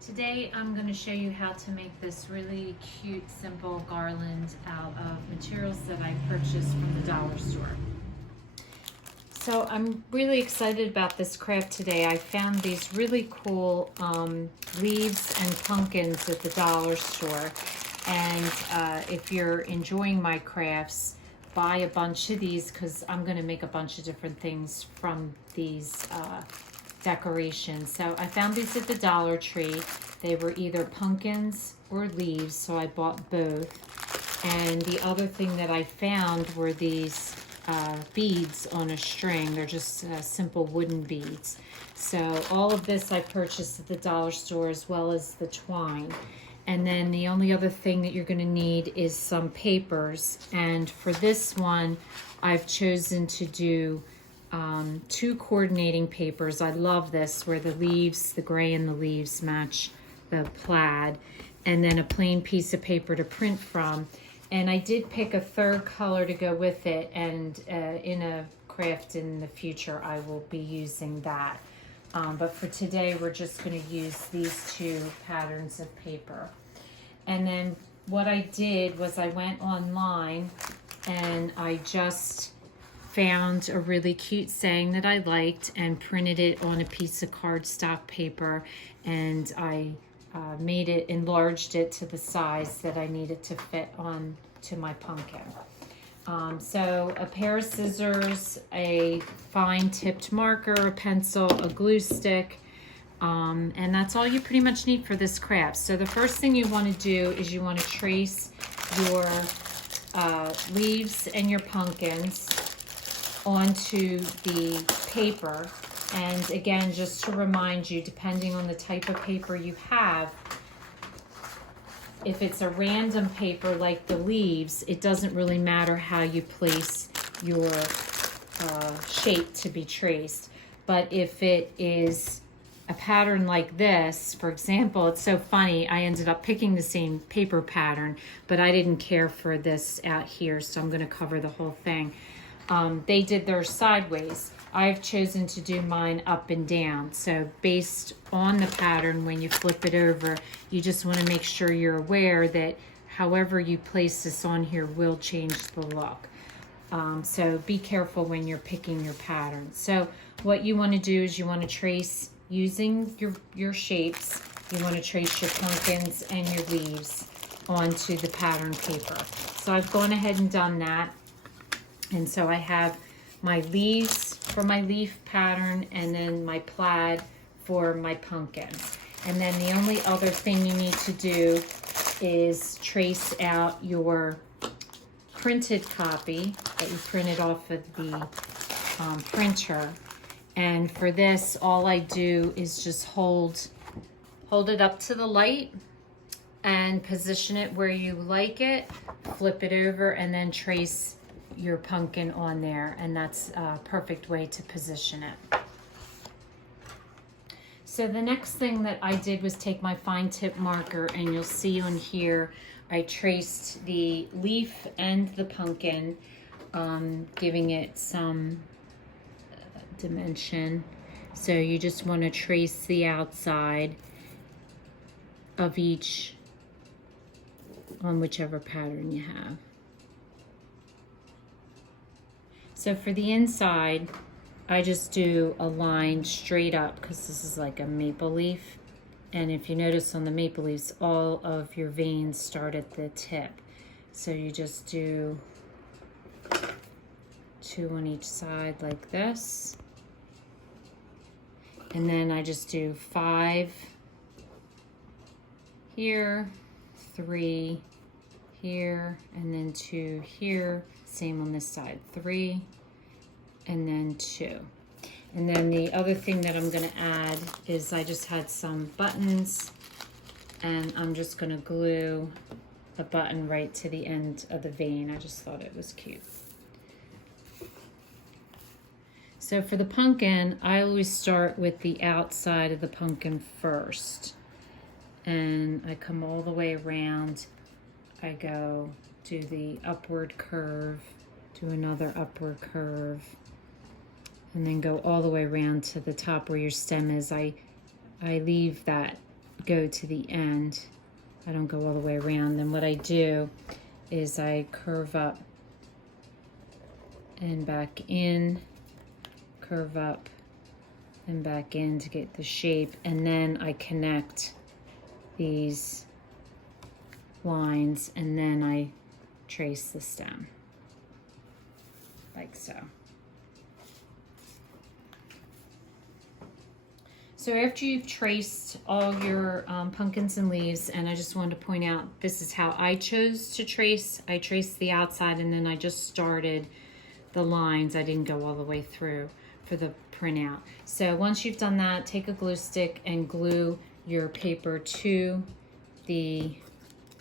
Today I'm going to show you how to make this really cute, simple garland out of materials that I purchased from the dollar store. So I'm really excited about this craft today. I found these really cool leaves and pumpkins at the dollar store. And if you're enjoying my crafts, buy a bunch of these because I'm going to make a bunch of different things from these decorations. So I found these at the Dollar Tree. They were either pumpkins or leaves, so I bought both. And the other thing that I found were these beads on a string. They're just simple wooden beads. So all of this I purchased at the dollar store, as well as the twine. And then the only other thing that you're going to need is some papers. And for this one, I've chosen to do two coordinating papers. I love this, where the leaves, the gray and the leaves match the plaid, and then a plain piece of paper to print from. And I did pick a third color to go with it, and in a craft in the future I will be using that. But for today we're just going to use these two patterns of paper. And then what I did was I went online and I just found a really cute saying that I liked and printed it on a piece of cardstock paper, and I made it, enlarged it to the size that I needed to fit on to my pumpkin. So a pair of scissors, a fine tipped marker, a pencil, a glue stick, and that's all you pretty much need for this craft. So the first thing you want to do is you want to trace your leaves and your pumpkins onto the paper. And again, just to remind you, depending on the type of paper you have, if it's a random paper like the leaves, it doesn't really matter how you place your shape to be traced. But if it is a pattern like this, for example, it's so funny, I ended up picking the same paper pattern, but I didn't care for this out here, so I'm going to cover the whole thing. They did theirs sideways. I've chosen to do mine up and down. So based on the pattern, when you flip it over, you just want to make sure you're aware that however you place this on here will change the look. So be careful when you're picking your pattern. So what you want to do is you want to trace using your shapes. You want to trace your pumpkins and your leaves onto the pattern paper. So I've gone ahead and done that. And so I have my leaves for my leaf pattern, and then my plaid for my pumpkins. And then the only other thing you need to do is trace out your printed copy that you printed off of the printer. And for this, all I do is just hold it up to the light and position it where you like it, flip it over, and then trace your pumpkin on there, and that's a perfect way to position it. So the next thing that I did was take my fine tip marker, and you'll see on here I traced the leaf and the pumpkin, giving it some dimension. So you just want to trace the outside of each on whichever pattern you have. So for the inside, I just do a line straight up because this is like a maple leaf. And if you notice on the maple leaves, all of your veins start at the tip. So you just do two on each side like this. And then I just do 5 here, 3 here, and then 2 here. Same on this side, 3, and then 2. And then the other thing that I'm going to add is I just had some buttons, and I'm just going to glue a button right to the end of the vein. I just thought it was cute. So for the pumpkin, I always start with the outside of the pumpkin first, and I come all the way around. I go do the upward curve, do another upward curve, and then go all the way around to the top where your stem is. I leave that go to the end. I don't go all the way around. Then what I do is I curve up and back in, curve up and back in to get the shape, and then I connect these lines, and then I trace the stem like so. So after you've traced all your pumpkins and leaves, and I just wanted to point out, this is how I chose to trace. I traced the outside and then I just started the lines. I didn't go all the way through for the printout. So once you've done that, take a glue stick and glue your paper to the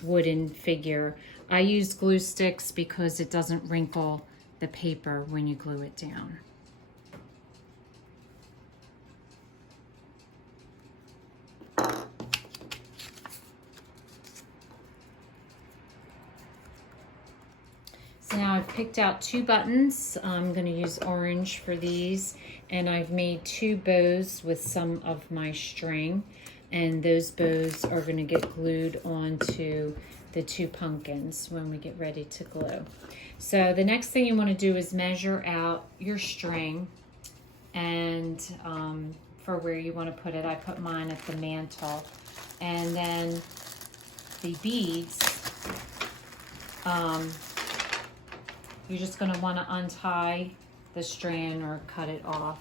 wooden figure. I use glue sticks because it doesn't wrinkle the paper when you glue it down. So now I've picked out 2 buttons. I'm going to use orange for these, and I've made 2 bows with some of my string, and those bows are going to get glued onto the 2 pumpkins when we get ready to glue. So the next thing you want to do is measure out your string, and for where you want to put it. I put mine at the mantel, and then the beads, you're just going to want to untie the strand or cut it off.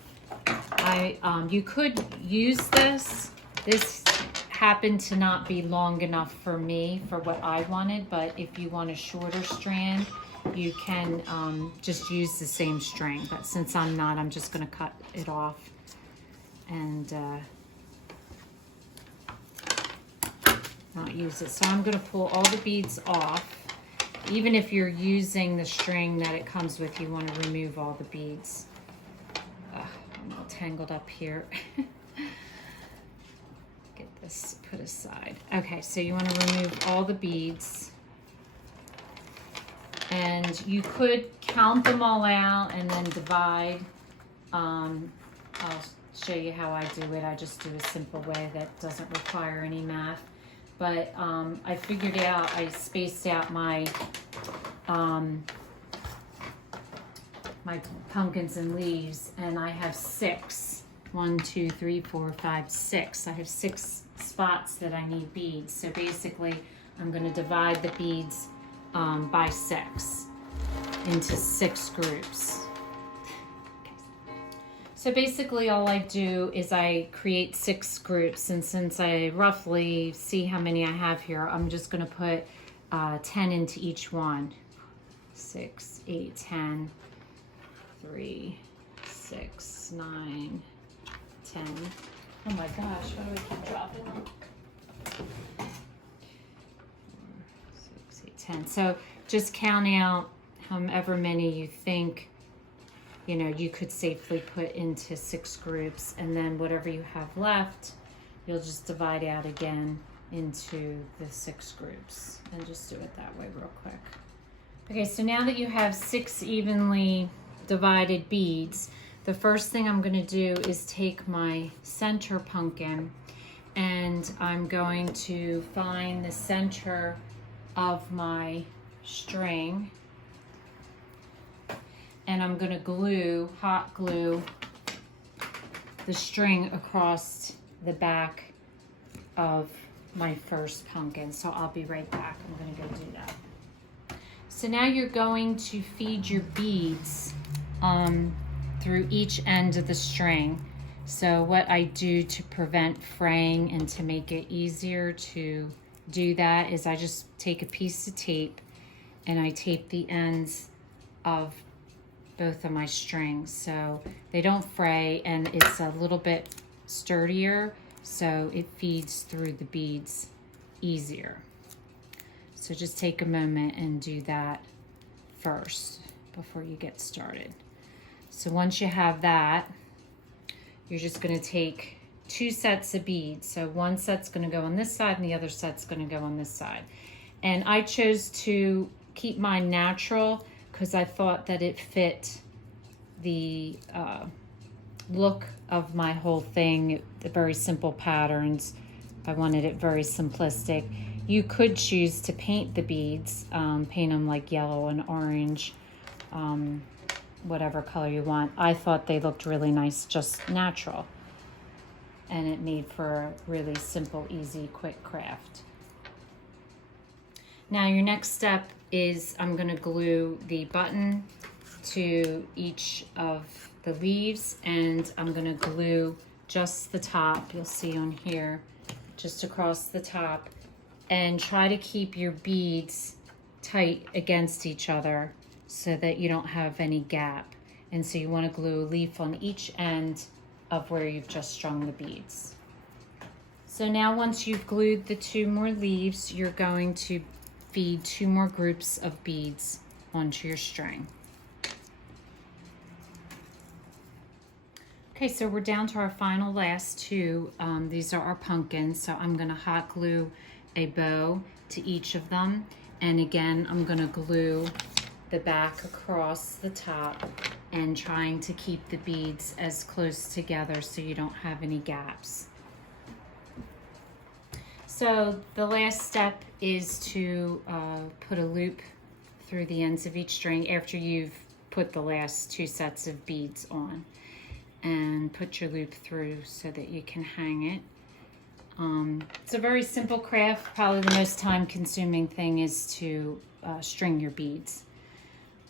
You could use this. This happened to not be long enough for me for what I wanted, but if you want a shorter strand, you can just use the same string. But since I'm not, I'm just going to cut it off and not use it. So I'm going to pull all the beads off. Even if you're using the string that it comes with, you want to remove all the beads. I'm all tangled up here. Get this put aside. Okay, so you want to remove all the beads. And you could count them all out and then divide. I'll show you how I do it. I just do a simple way that doesn't require any math. But I figured out, I spaced out my my pumpkins and leaves, and I have 6. 1, 2, 3, 4, 5, 6. I have 6 spots that I need beads. So basically, I'm going to divide the beads by 6 into 6 groups. So basically all I do is I create 6 groups, and since I roughly see how many I have here, I'm just going to put 10 into each one. 6, 8, 10, 3, 6, 9, 10. Oh my gosh, why do I keep dropping them? 4, 6, 8, 10. So just count out however many you think you could safely put into 6 groups, and then whatever you have left, you'll just divide out again into the 6 groups, and just do it that way real quick. Okay, so now that you have 6 evenly divided beads, the first thing I'm going to do is take my center pumpkin, and I'm going to find the center of my string, and I'm going to hot glue the string across the back of my first pumpkin. So I'll be right back. I'm going to go do that. So now you're going to feed your beads through each end of the string. So what I do to prevent fraying and to make it easier to do that is I just take a piece of tape and I tape the ends of both of my strings so they don't fray, and it's a little bit sturdier so it feeds through the beads easier. So just take a moment and do that first before you get started. So once you have that, you're just going to take 2 sets of beads. So one set's going to go on this side and the other set's going to go on this side. And I chose to keep mine natural because I thought that it fit the look of my whole thing, the very simple patterns, I wanted it very simplistic. You could choose to paint the beads, paint them like yellow and orange, whatever color you want. I thought they looked really nice, just natural. And it made for a really simple, easy, quick craft. Now your next step is I'm going to glue the button to each of the leaves, and I'm going to glue just the top. You'll see on here, just across the top, and try to keep your beads tight against each other so that you don't have any gap. And so you want to glue a leaf on each end of where you've just strung the beads. So now once you've glued the 2 more leaves, you're going to feed 2 more groups of beads onto your string. Okay, so we're down to our final last 2. These are our pumpkins, so I'm going to hot glue a bow to each of them. And again, I'm going to glue the back across the top and trying to keep the beads as close together so you don't have any gaps. So the last step is to put a loop through the ends of each string after you've put the last 2 sets of beads on, and put your loop through so that you can hang it. It's a very simple craft. Probably the most time-consuming thing is to string your beads.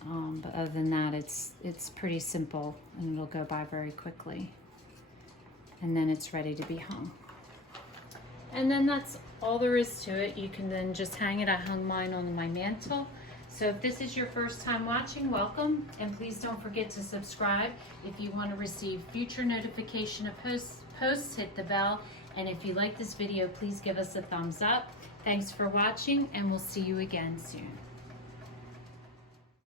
But other than that, it's pretty simple, and it'll go by very quickly. And then it's ready to be hung. And then that's all there is to it. You can then just hang it. I hung mine on my mantle. So if this is your first time watching, welcome. And please don't forget to subscribe. If you want to receive future notification of posts, hit the bell. And if you like this video, please give us a thumbs up. Thanks for watching, and we'll see you again soon.